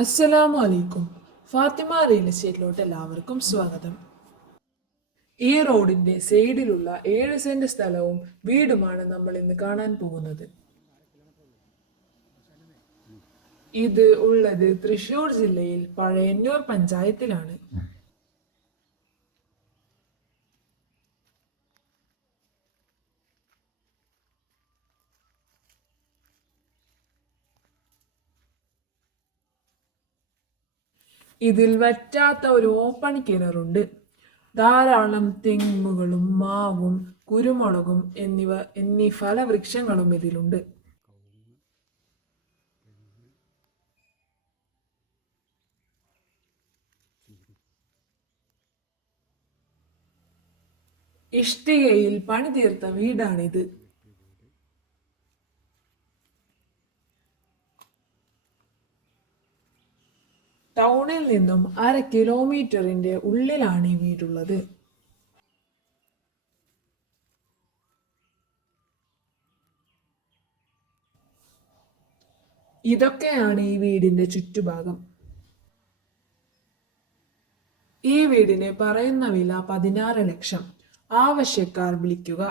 അസ്സലാമു അലൈക്കും. ഫാത്തിമ റിയൽ എസ്റ്റേറ്റിലോട്ട് എല്ലാവർക്കും സ്വാഗതം. ഈ റോഡിന്റെ സൈഡിലുള്ള 7 സെന്റ് സ്ഥലവും വീടുമാണ് നമ്മൾ ഇന്ന് കാണാൻ പോകുന്നത്. ഇത് ഉള്ളത് തൃശൂർ ജില്ലയിൽ പഴയന്നൂർ പഞ്ചായത്തിലാണ്. ഇതിൽ വറ്റാത്ത ഒരു ഓപ്പൺ കിണറുണ്ട്. ധാരാളം തെങ്ങുകളും മാവും കുരുമുളകും എന്നീ ഫലവൃക്ഷങ്ങളും ഇതിലുണ്ട്. ഇഷ്ടികയിൽ പണിതീർത്ത വീടാണിത്. ടൗണിൽ നിന്നും 1/2 കിലോമീറ്ററിന്റെ ഉള്ളിലാണ് ഈ വീടുള്ളത്. ഇതൊക്കെയാണ് ഈ വീടിന്റെ ചുറ്റുഭാഗം. ഈ വീടിന് പറയുന്ന വില 16 ലക്ഷം. ആവശ്യക്കാർ വിളിക്കുക.